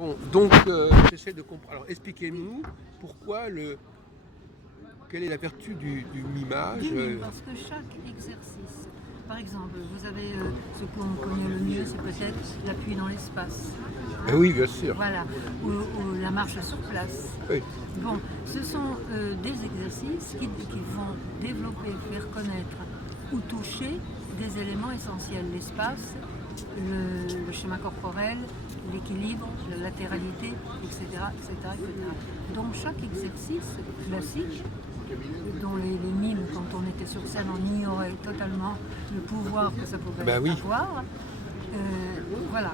Bon, donc j'essaie de comprendre. Alors expliquez-nous quelle est la vertu du mimage. Du mime, parce que chaque exercice, par exemple, vous avez ce qu'on connaît le mieux, c'est peut-être l'appui dans l'espace. Oui, bien sûr. Voilà, ou la marche sur place. Oui. Bon, ce sont des exercices qui vont développer, faire connaître ou toucher des éléments essentiels, l'espace, le schéma corporel, l'équilibre, la latéralité, etc., etc., etc. Donc chaque exercice classique, dont les mimes, quand on était sur scène, on ignorait totalement le pouvoir que ça pouvait avoir, voilà,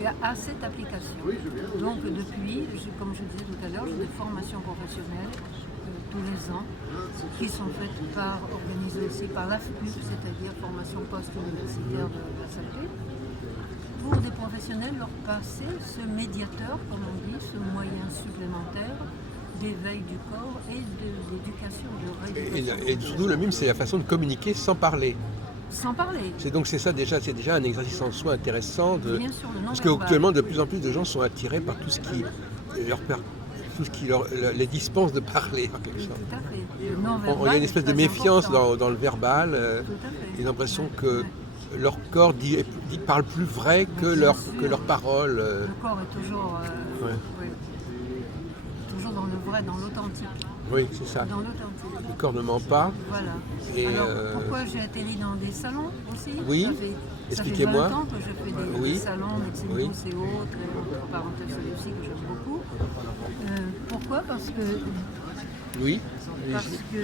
et à cette application. Donc depuis, comme je disais tout à l'heure, j'ai des formations professionnelles tous les ans qui sont faites organisées aussi par l'AFPUB, c'est-à-dire formation post-universitaire de la SAP, pour des professionnels leur passer ce médiateur, comme on dit, ce moyen supplémentaire d'éveil du corps et d'éducation, de rééducation. Et surtout, le mime, c'est la façon de communiquer sans parler. Sans parler. C'est déjà un exercice en soi intéressant. Bien sûr, le non-verbal. Parce qu'actuellement, de plus en plus de gens sont attirés par tout ce qui les dispense de parler, en quelque sorte. Tout à fait. Le non-verbal, il y a une espèce de méfiance important. dans le verbal. Tout à fait. J'ai l'impression que leur corps parle plus vrai que leurs paroles. Le corps est toujours, toujours dans le vrai, dans l'authentique. Oui, c'est ça. Dans l'authentique. Le corps ne ment pas. Voilà. Et alors, pourquoi j'ai atterri dans des salons aussi? Oui, expliquez-moi. Ça fait 20 ans que je fais des salons, médecine douce et autres, et entre parenthèses celui-ci que j'aime beaucoup. Pourquoi? Parce que... Oui. Parce que...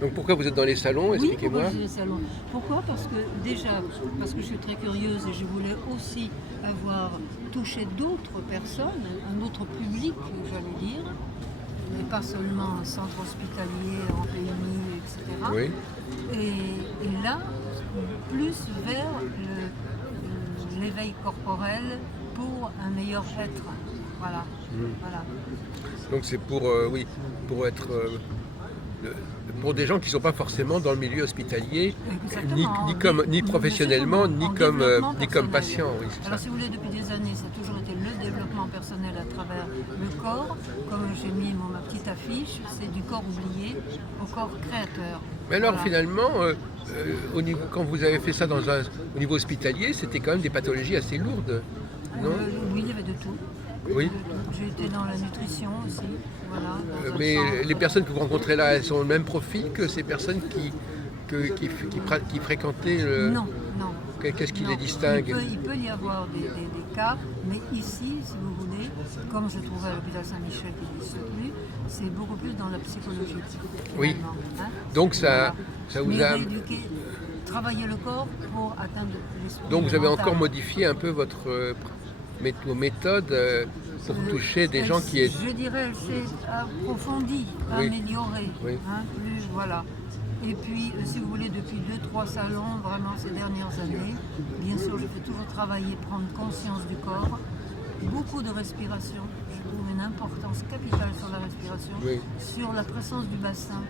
Donc pourquoi vous êtes dans les salons? Expliquez-moi. Oui, pourquoi je suis dans les salons? Pourquoi? Parce que je suis très curieuse et je voulais aussi avoir touché d'autres personnes, un autre public, j'allais dire, mais pas seulement un centre hospitalier en PMI, etc. Oui. Et là, plus vers l'éveil corporel pour un meilleur être. Voilà. Voilà. Donc c'est pour des gens qui ne sont pas forcément dans le milieu hospitalier, ni professionnellement, ni comme patients. Oui, alors si vous voulez, depuis des années, ça a toujours été le développement personnel à travers le corps. Comme j'ai mis ma petite affiche, c'est du corps oublié au corps créateur. Mais alors finalement, quand vous avez fait ça au niveau hospitalier, c'était quand même des pathologies assez lourdes, non? Oui, il y avait de tout. Oui. J'ai été dans la nutrition aussi. Voilà, mais les personnes que vous rencontrez là, elles sont le même profil que ces personnes qui fréquentaient le... Non. Qu'est-ce qui les distingue? Il peut y avoir des cas, mais ici, si vous voulez, comme je trouvais à l'hôpital Saint-Michel qui n'existe plus, c'est beaucoup plus dans la psychologie. Oui. Hein? Donc ça vous a... rééduquer, travailler le corps pour atteindre l'esprit. Donc vous avez encore modifié un peu votre méthode pour toucher des gens qui... Je dirais, elle s'est approfondie, améliorée. Oui. Hein, plus, voilà. Et puis, si vous voulez, depuis 2-3 salons, vraiment ces dernières années, bien sûr, je fais toujours travailler, prendre conscience du corps, beaucoup de respiration. Je trouve une importance capitale sur la respiration, sur la présence du bassin,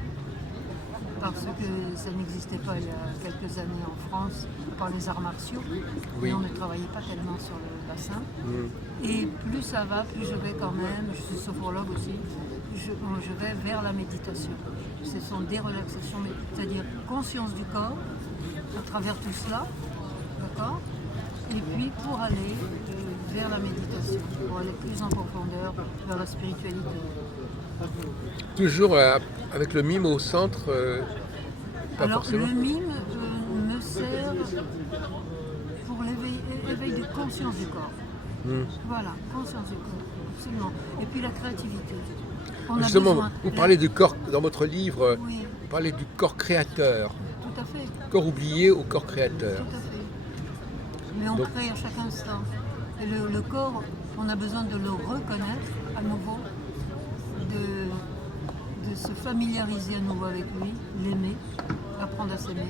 parce que ça n'existait pas il y a quelques années en France par les arts martiaux, mais on ne travaillait pas tellement sur le bassin. Et plus ça va, plus je vais quand même, je suis sophrologue aussi, je vais vers la méditation. Ce sont des relaxations, c'est-à-dire conscience du corps à travers tout cela, d'accord? Et puis pour aller vers la méditation, pour aller plus en profondeur vers la spiritualité. Toujours avec le mime au centre, pas alors, forcément. le mime me sert pour l'éveil de conscience du corps. Voilà, conscience du corps, absolument. Et puis la créativité. Justement, vous parlez du corps, dans votre livre, vous parlez du corps créateur. Tout à fait. Corps oublié au corps créateur. Tout à fait. Mais on crée à chaque instant. Et le corps, on a besoin de le reconnaître à nouveau, de se familiariser à nouveau avec lui, l'aimer, apprendre à s'aimer,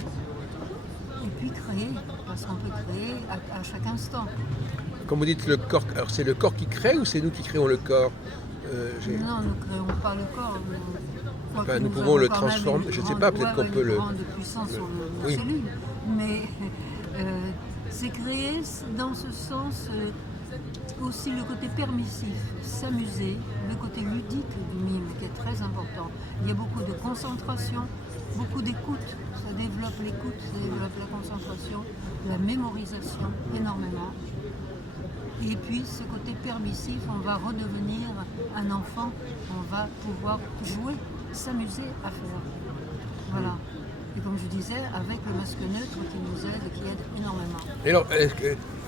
et puis créer, parce qu'on peut créer à chaque instant. Quand vous dites le corps, alors c'est le corps qui crée ou c'est nous qui créons le corps? Non, nous ne créons pas le corps. Nous pouvons le transformer, je ne sais pas, peut-être qu'on peut le... de puissance sur nos cellules, mais C'est créé dans ce sens aussi le côté permissif, s'amuser, le côté ludique du mime qui est très important. Il y a beaucoup de concentration, beaucoup d'écoute, ça développe l'écoute, ça développe la concentration, la mémorisation énormément. Et puis ce côté permissif, on va redevenir un enfant, on va pouvoir jouer, s'amuser à faire. Voilà. Et comme je disais, avec le masque neutre qui nous aide et qui aide énormément. Et alors,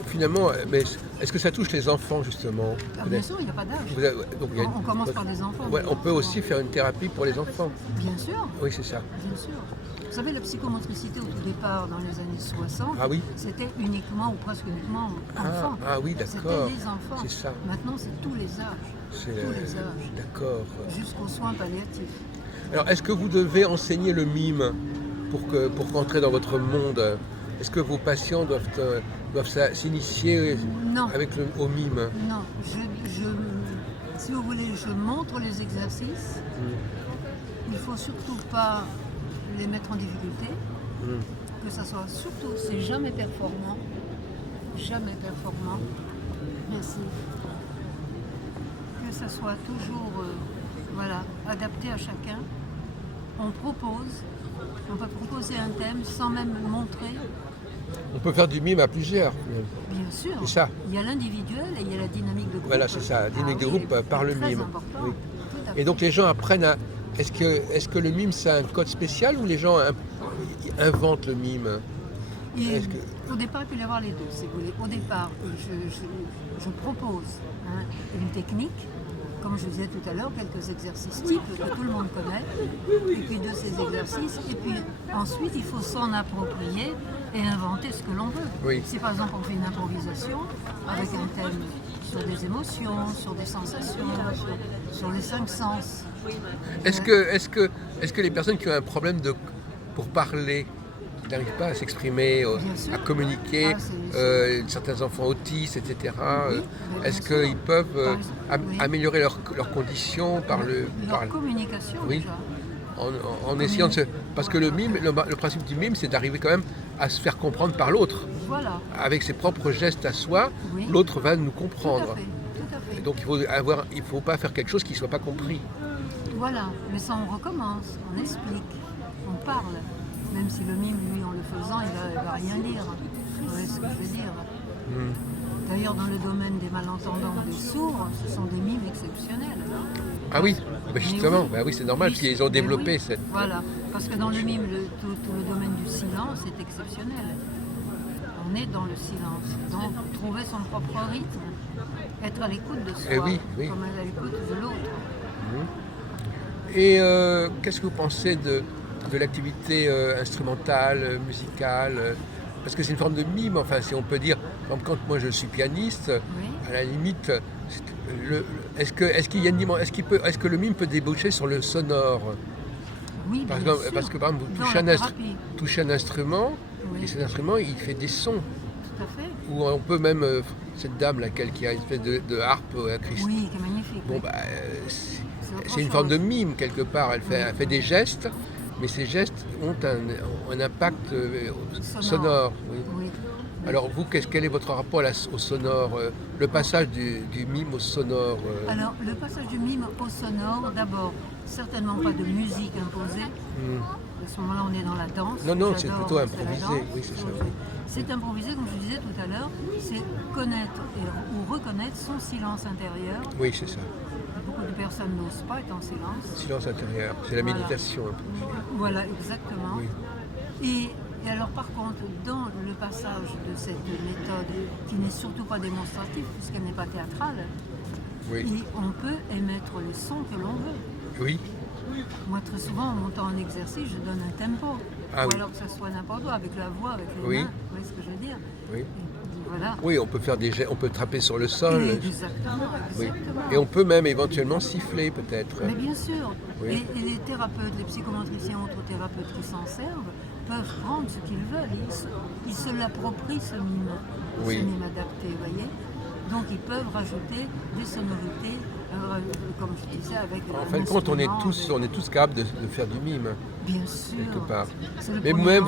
finalement, mais est-ce que ça touche les enfants justement? Bien sûr, il n'y a pas d'âge. On commence par des enfants. Ouais, on peut aussi faire une thérapie pour les enfants. Bien sûr. Oui, c'est ça. Bien sûr. Vous savez, la psychomotricité au tout départ, dans les années 60, c'était uniquement ou presque uniquement enfants. Ah oui, d'accord. C'était les enfants. C'est ça. Maintenant, c'est tous les âges. Tous les âges. D'accord. Jusqu'aux soins palliatifs. Alors, est-ce que vous devez enseigner le mime pour rentrer dans votre monde? Est-ce que vos patients doivent s'initier au mime? Non, si vous voulez, je montre les exercices. Il ne faut surtout pas les mettre en difficulté. Que ça soit surtout, c'est jamais performant. Jamais performant. Merci. Que ça soit toujours adapté à chacun. On peut proposer un thème sans même montrer. On peut faire du mime à plusieurs. Bien sûr. C'est ça. Il y a l'individuel et il y a la dynamique de groupe. Voilà, c'est ça, la dynamique de groupe par le mime. Oui. Et donc les gens apprennent à... Est-ce que le mime, c'est un code spécial ou les gens inventent le mime? Au départ, il peut y avoir les deux, si vous voulez. Au départ, je propose une technique, comme je vous disais tout à l'heure, quelques exercices types que tout le monde connaît, et puis de ces exercices, et puis ensuite il faut s'en approprier et inventer ce que l'on veut. Oui. Si par exemple on fait une improvisation avec un thème sur des émotions, sur des sensations, sur les 5 sens. Est-ce que les personnes qui ont un problème pour parler, qui n'arrivent pas à s'exprimer, à communiquer, certains enfants autistes, etc., est-ce qu'ils peuvent améliorer leurs conditions par leur communication déjà. En essayant de se... Parce que le mime, le principe du mime, c'est d'arriver quand même à se faire comprendre par l'autre. Voilà. Avec ses propres gestes à soi, l'autre va nous comprendre. Tout à fait. Et donc il faut pas faire quelque chose qui ne soit pas compris. Voilà, mais ça on recommence, on explique, on parle. Même si le mime, lui, en le faisant, il va rien dire. Vous voyez ce que je veux dire? D'ailleurs, dans le domaine des malentendants, des sourds, ce sont des mimes exceptionnels. Ah oui, justement, c'est normal, parce qu'ils ont développé cette... Voilà, parce que dans le mime, tout le domaine du silence est exceptionnel. On est dans le silence. Donc, trouver son propre rythme, être à l'écoute de soi, comme à l'écoute de l'autre. Et qu'est-ce que vous pensez de l'activité instrumentale, musicale? Parce que c'est une forme de mime, enfin, si on peut dire, comme quand moi je suis pianiste, à la limite, est-ce que le mime peut déboucher sur le sonore? Oui, parce que par exemple, vous touchez un instrument, et cet instrument, il fait des sons. Tout à fait. Ou on peut même, cette dame, laquelle qui a une espèce de harpe à cristal. Oui, qui est magnifique. Bon, c'est une forme de mime, quelque part. Elle fait des gestes, mais ces gestes ont un impact sonore. Oui. Alors vous, quel est votre rapport au sonore, le passage du mime au sonore? Alors, le passage du mime au sonore, d'abord, certainement pas de musique imposée. À ce moment-là, on est dans la danse. Non, c'est plutôt improvisé. Oui, c'est ça. C'est improvisé, comme je disais tout à l'heure, c'est connaître ou reconnaître son silence intérieur. Oui, c'est ça. Beaucoup de personnes n'osent pas être en silence. Silence intérieur, c'est la méditation un peu. Voilà, exactement. Oui. Et alors par contre, dans le passage de cette méthode, qui n'est surtout pas démonstrative, puisqu'elle n'est pas théâtrale, on peut émettre le son que l'on veut. Oui. Moi, très souvent, en montant en exercice, je donne un tempo. Alors que ça soit n'importe quoi, avec la voix, avec les mains. Vous voyez ce que je veux dire? Oui. Voilà. Oui, on peut faire on peut trapper sur le sol. Exactement. Et on peut même éventuellement siffler peut-être. Mais bien sûr. Et les thérapeutes, les psychomotriciens, autres thérapeutes qui s'en servent, peuvent prendre ce qu'ils veulent. Ils se l'approprient, ce mime adapté, vous voyez. Donc ils peuvent rajouter des sonorités, comme je disais, avec... En fin de compte, on est tous capables de faire du mime. Bien sûr. Quelque part. Mais vous-même,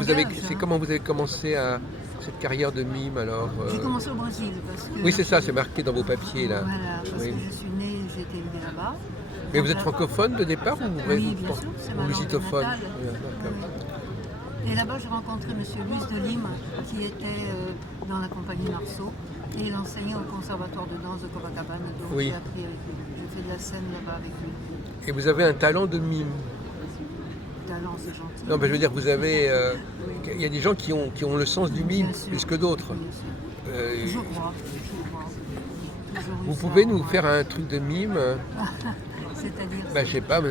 c'est comment vous avez commencé à cette carrière de mime alors J'ai commencé au Brésil parce que... Oui, c'est ça, c'est marqué dans vos papiers là. Voilà, parce Oui. que je suis née, j'ai été élevée là-bas. Mais vous Donc, êtes francophone de départ ou Oui, bien sûr, c'est ma ou langue lusitophone? natale. Oui, d'accord. Et là-bas, j'ai rencontré M. Luis de Lime, qui était dans la compagnie Marceau, et il enseignait au conservatoire de danse de Copacabana. Donc Oui. j'ai appris avec lui. J'ai fait de la scène là-bas avec lui. Et vous avez un talent de mime. Talent, c'est gentil. Non, mais je veux dire, vous avez. Oui. Il y a des gens qui ont le sens du mime Bien sûr. plus que d'autres. Bien sûr. Euh, Je crois. Toujours eu vous ça, pouvez nous ouais. faire un truc de mime? C'est-à-dire Ben, je sais pas, mais,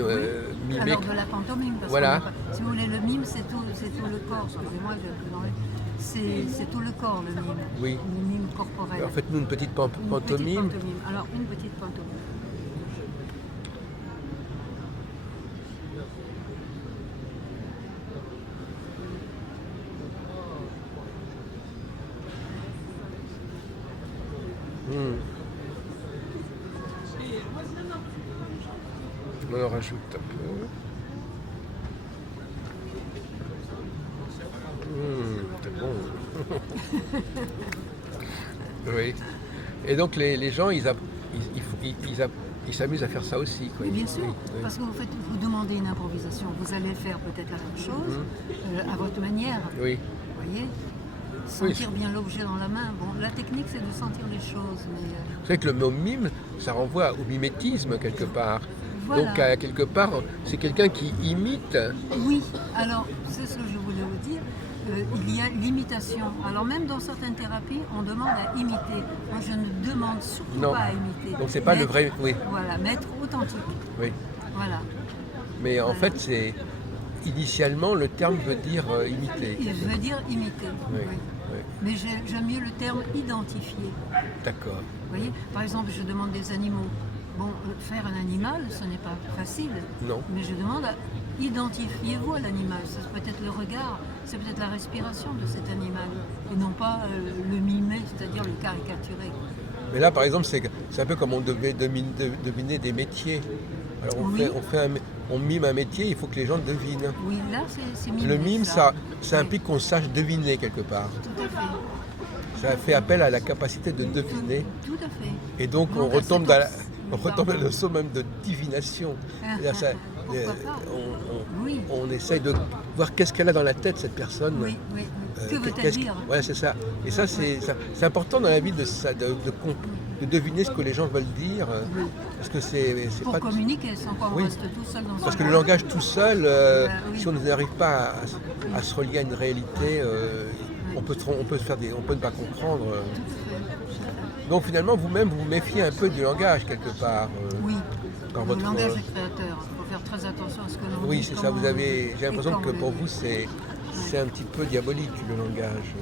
mimer. alors de la pantomime, parce Voilà. qu'on n'a pas- si vous voulez, le mime, c'est tout le corps. Excusez-moi, j'ai un peu dans c'est tout le corps, le mime. Oui. Le mime corporel. En fait, nous, une petite Une petite pantomime. pantomime. Alors, une petite pantomime. Hmm. On en rajoute un peu. C'est bon. Oui. Et donc les gens, ils s'amusent à faire ça aussi, quoi. Et bien sûr, Oui, oui. parce que vous demandez une improvisation, vous allez faire peut-être la même chose à votre manière. Oui. Vous voyez, sentir bien l'objet dans la main. Bon, la technique, c'est de sentir les choses, mais Vous savez que le mot mime, ça renvoie au mimétisme quelque part. voilà. Donc quelque part, c'est quelqu'un qui imite. Oui, alors c'est ce que je voulais vous dire. Il y a l'imitation. Alors même dans certaines thérapies, on demande à imiter. Moi, je ne demande surtout Non. pas à imiter. Donc c'est pas le Mais vrai. Oui, Voilà, mais être authentique. oui. Voilà. Mais en Voilà. fait, c'est initialement le terme veut dire imiter. Il veut dire imiter. Oui, Oui. oui. Mais j'aime mieux le terme identifier. D'accord. Vous voyez, par exemple, je demande des animaux. Bon, faire un animal, ce n'est pas facile. Non. Mais je demande, identifiez-vous à l'animal. C'est peut-être le regard, c'est peut-être la respiration de cet animal. Et non pas le mimer, c'est-à-dire le caricaturer. Mais là, par exemple, c'est un peu comme on devait deviner des métiers. Alors Oui. on mime un métier, il faut que les gens devinent. Oui, là, c'est mimer. Le mime, ça Oui, implique qu'on sache deviner quelque part. tout à fait. Ça fait appel à la capacité de deviner. Tout à fait. Et donc on Donc, retombe à dans cette on retombe dans le saut même de divination. C'est-à-dire ça, Pourquoi pas Oui. on essaye de voir qu'est-ce qu'elle a dans la tête, cette personne. Oui, oui. Que veut-elle qu'est-ce dire? Voilà, c'est ça. Et ça, c'est important dans la vie de deviner ce que les gens veulent dire. Oui. Parce que c'est Pour pas. communiquer, sans quoi on Oui. reste tout seul dans Parce son que le coin. langage tout seul, Oui. si on n'arrive pas à se relier à une réalité, on peut ne pas comprendre. Tout à fait. Donc finalement, vous-même, vous méfiez un peu du langage quelque part. Oui, Dans le votre- langage est créateur. Il faut faire très attention à ce que l'on dit. Oui, c'est ça. comment on dit J'ai l'impression et quand que on le pour dit. vous, c'est un petit peu diabolique le langage.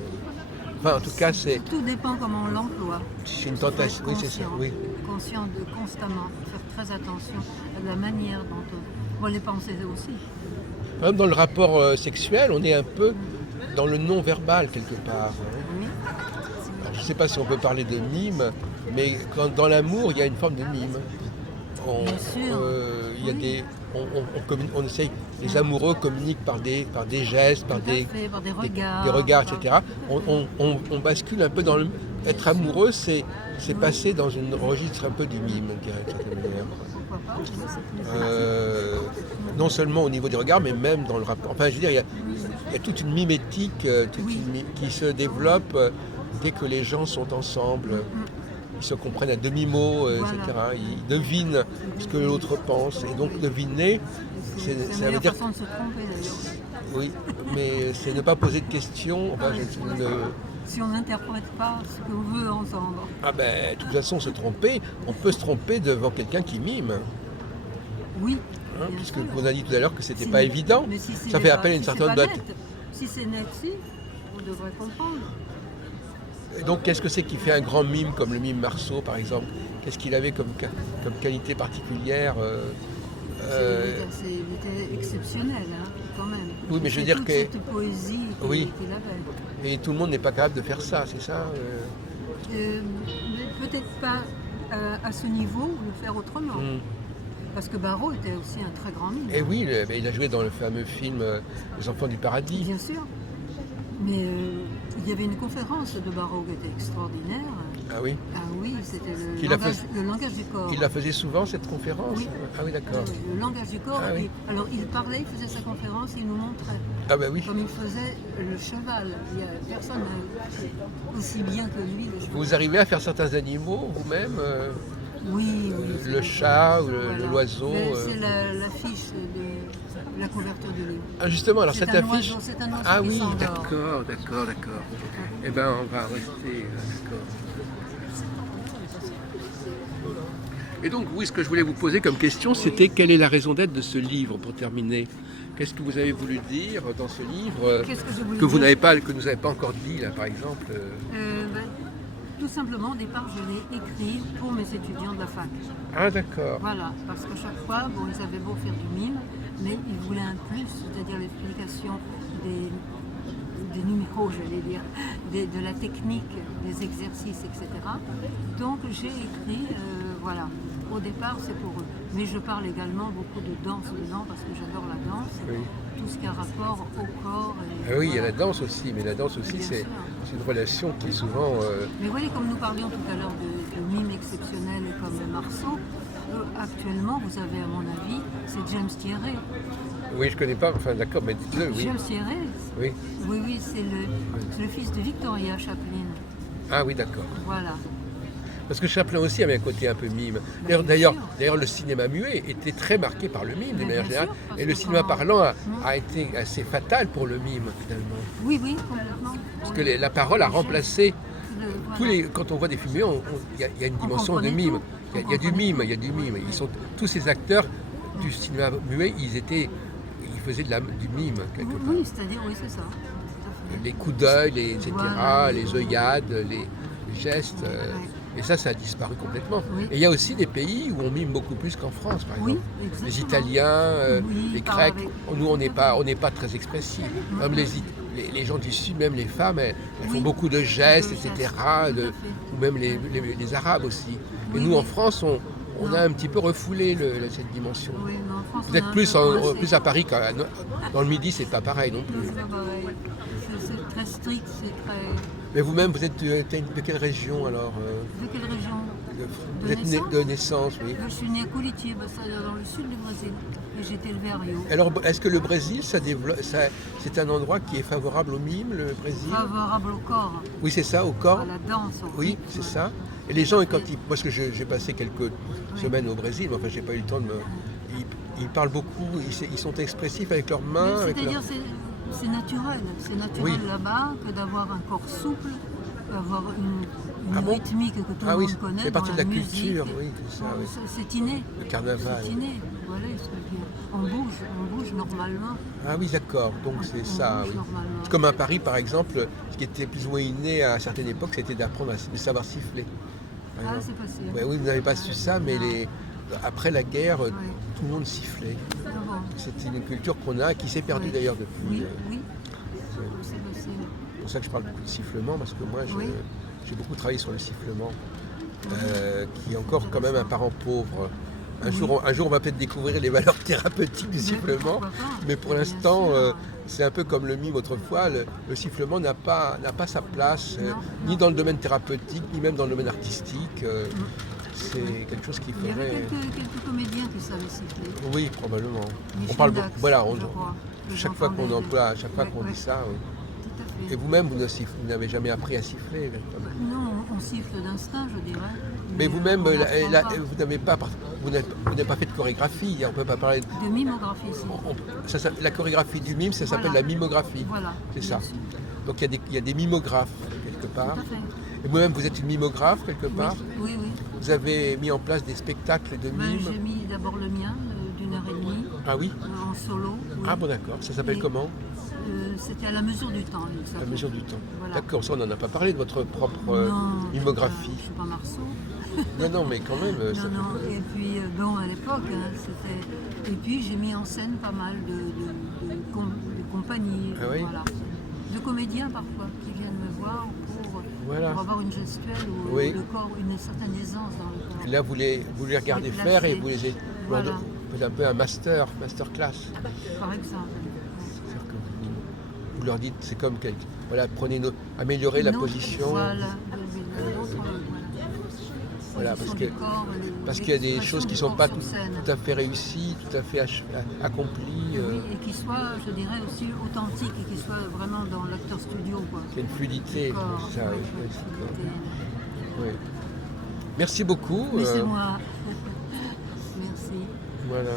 Enfin, en tout cas, c'est Tout dépend comment on l'emploie. une tentation. Oui, c'est ça. Oui. Conscient de constamment faire très attention à la manière dont on les pensées aussi. Même dans le rapport sexuel, on est un peu dans le non-verbal quelque part. Oui. Alors, je ne sais pas si on peut parler de mime, mais dans l'amour, il y a une forme de mime. Bien sûr. Il y a Oui. on essaye, les amoureux communiquent par des gestes, par Tout à des fait, par des regards. des regards, par- etc. On bascule un peu dans être amoureux, c'est passer dans une registre un peu du mime, je dirais, d'une certaine manière. Pourquoi pas, oui, c'est plus Non seulement au niveau des regards, mais même dans le rapport. Enfin, je veux dire, il y a toute une mimétique qui se développe dès que les gens sont ensemble. Ils se comprennent à demi-mot, Voilà. etc. Ils devinent ce que l'autre pense. Et donc, deviner, C'est la ça veut meilleure dire. façon de se tromper d'ailleurs. Oui, mais c'est ne pas poser de questions. Enfin, Si on n'interprète pas ce qu'on veut entendre. Ah ben, de toute façon, se tromper, on peut se tromper devant quelqu'un qui mime. Oui. Hein, bien puisque sûr. vous avez dit tout à l'heure que c'était Si- pas évident. mais si c'est Ça fait pas- appel à une si c'est certaine pas date. net. Si c'est net, si, vous devrez comprendre. Et donc, qu'est-ce que c'est qui fait un grand mime comme le mime Marceau, par exemple? Qu'est-ce qu'il avait comme qualité particulière Il était exceptionnel, hein, quand même. Oui, mais je veux C'est dire toute que- cette poésie Oui. qu'il avait. Et tout le monde n'est pas capable de faire ça, c'est ça Mais peut-être pas à ce niveau ou le faire autrement. Hmm. Parce que Barrault était aussi un très grand mime. Et oui, il a joué dans le fameux film Les Enfants du Paradis. Bien sûr. Mais Il y avait une conférence de Barrault qui était extraordinaire. Ah oui. Ah oui, c'était Qu'il a le langage du corps. Il la faisait souvent, cette conférence? Oui. Ah oui, d'accord. Le langage du corps. Ah oui. Alors il parlait, il faisait sa conférence, il nous montrait. Ah ben oui. Comme il faisait le cheval. Il n'y a personne aussi bien que lui le cheval. Vous arrivez à faire certains animaux vous-même Oui, le chat ou voilà. l'oiseau C'est l'affiche de la couverture du livre. Ah justement, alors cette affiche... C'est un oiseau Ah qui oui, s'endort. d'accord. Eh bien, on va rester... d'accord. Et donc, oui, ce que je voulais vous poser comme question, c'était quelle est la raison d'être de ce livre, pour terminer? Qu'est-ce que vous avez voulu dire dans ce livre Qu'est-ce que j'ai voulu que vous dire n'avez pas, que nous n'avez pas encore dit, là, par exemple Tout simplement, au départ, je l'ai écrit pour mes étudiants de la fac. Ah, d'accord. Voilà, parce que chaque fois, bon, ils avaient beau faire du mime, mais ils voulaient un plus, c'est-à-dire l'explication des numéros, j'allais dire, de la technique, des exercices, etc. Donc j'ai écrit, voilà, au départ c'est pour eux. Mais je parle également beaucoup de danse dedans parce que j'adore la danse, Oui. tout ce qui a rapport au corps. Ah oui, il y a la danse aussi, mais la danse aussi, Bien c'est sûr. une relation qui est souvent... Mais vous voyez, comme nous parlions tout à l'heure de mimes exceptionnels comme Marceau, actuellement, vous avez, à mon avis, c'est James Thierry. Oui, je connais pas, enfin d'accord, mais dites-le, oui. James Thierry, Oui. oui, c'est le fils de Victoria Chaplin. Ah oui, d'accord. Voilà. Parce que Chaplin aussi avait un côté un peu mime. Bien D'ailleurs, sûr. le cinéma muet était très marqué par le mime, de Mais manière bien générale. sûr, parce Et le que cinéma quand- parlant a été assez fatal pour le mime, finalement. Oui, complètement. Parce que la parole a remplacé Voilà. tous les... Quand on voit des films muets, il y a une On dimension de comprenait mime. tout. Il y a On du mime, comprenait il y a du mime. Tous ces acteurs du cinéma muet, ils faisaient du mime, quelque part. Oui, c'est-à-dire, oui, c'est ça. Tout à fait. Les coups d'œil, etc., Voilà. les œillades, les gestes. Ouais. Et ça a disparu complètement. Oui. Et il y a aussi des pays où on mime beaucoup plus qu'en France, par Oui, exemple. exactement. Les Italiens, Oui, les par Grecs. avec- Nous, on n'est pas très expressifs. Même les gens du Sud, même les femmes, elles font Oui. beaucoup de gestes, De etc. gestes, tout à fait. Ou même les Arabes aussi. Et Oui, nous, en oui. France, on Non. a un petit peu refoulé cette dimension. Oui, mais en France, on Peut-être a un plus, peu coincé. plus à Paris qu'à dans le Midi, c'est pas pareil non plus. C'est pas pareil. C'est très strict, c'est très... Mais vous-même, vous êtes de quelle région alors De quelle région? Vous êtes né de naissance, oui. Je suis née à Curitiba, c'est dans le sud du Brésil. Et j'ai été élevée à Rio. Alors, est-ce que le Brésil, c'est un endroit qui est favorable au mime, le Brésil? Favorable au corps, Oui, c'est ça, au corps? à la danse. au Oui, rythme. c'est ça. Et les gens, parce que j'ai passé quelques semaines au Brésil, mais enfin, j'ai pas eu le temps de me... Ils parlent beaucoup, ils sont expressifs avec leurs mains. Mais avec c'est-à-dire, leurs- c'est naturel. C'est naturel Oui. là-bas que d'avoir un corps souple, d'avoir une Ah bon? rythmique que tout Ah le oui, monde connaît. c'est partie dans de la musique. culture, oui, c'est ça, Bon, oui. c'est inné. Le carnaval. C'est inné. Voilà ce que je veux dire. On bouge normalement. Ah oui, d'accord, donc c'est On ça, bouge oui. normalement. C'est comme à Paris, par exemple, ce qui était plus ou moins inné à certaines époques, c'était d'apprendre à savoir siffler. par Ah, exemple. c'est possible. Ouais, oui, vous n'avez pas su ça, mais Non. après la guerre, Oui. tout le monde sifflait. Ah bon. C'est une culture qu'on a, qui s'est perdue Oui. d'ailleurs depuis. Oui, oui, c'est possible. C'est pour ça que je parle beaucoup de sifflement, parce que moi, Oui. j'ai beaucoup travaillé sur le sifflement, qui est encore quand même un parent pauvre. Un jour, on va peut-être découvrir les valeurs thérapeutiques du Mais sifflement, pourquoi pas? mais pour Bien l'instant, sûr. c'est un peu comme le mime autrefois. Le sifflement n'a pas sa place, Non, ni non. dans le domaine thérapeutique, ni même dans le domaine artistique. C'est quelque chose qui Il y avait ferait... quelques comédiens qui savaient siffler. Oui, probablement. Michel On parle Dax, beaucoup. Voilà, je crois. Les chaque fois enfants qu'on de- emploie, à chaque fois Ouais, qu'on ouais. dit ça. Oui. Tout à fait. Et vous-même, vous n'avez jamais appris à siffler. Non, on siffle d'instinct, je dirais. Mais vous-même, on n'apprend pas. vous n'avez pas fait de chorégraphie. On ne peut pas parler. De mimographie, si. La chorégraphie du mime, ça s'appelle Voilà. la mimographie. Voilà. C'est bien ça. sûr. Donc il y a des mimographes quelque part. Tout à fait. Et vous-même, vous êtes une mimographe quelque part. Oui, oui. Vous avez mis en place des spectacles de Ben, mime. j'ai mis d'abord le mien, d'une heure et demie, Ah oui. en solo. Oui. Ah bon, d'accord. Ça s'appelle Et- comment? C'était à la mesure du temps. donc ça À la fait. mesure du temps. Voilà. D'accord. Ça, on n'en a pas parlé de votre propre Non, mimographie. Je suis pas Marceau. Non, non, mais quand même. ça Non, fait- non. Et puis, bon, à l'époque, c'était. Et puis, j'ai mis en scène pas mal de compagnies. Ah oui. Voilà. De comédiens parfois qui viennent me voir Voilà. pour avoir une gestuelle ou Oui. le corps, une certaine aisance dans le corps. Et là, vous les regardez Les faire et placer. vous Voilà. faites un peu un masterclass. Par exemple. C'est-à-dire que vous leur dites, c'est comme voilà, améliorer la Une autre- position. Voilà, l'autre, Voilà, position parce du corps, qu'il y a des l'expression choses qui du ne sont corps pas sur scène. tout à fait réussies, tout à fait accomplies. Oui, et qui soit, je dirais, aussi authentique et qui soit vraiment dans l'acteur studio, quoi. Qu'il y ait une fluidité, Du corps, tout ça. oui, Oui, fluidité. oui. Merci beaucoup. Mais c'est moi. Merci. Voilà.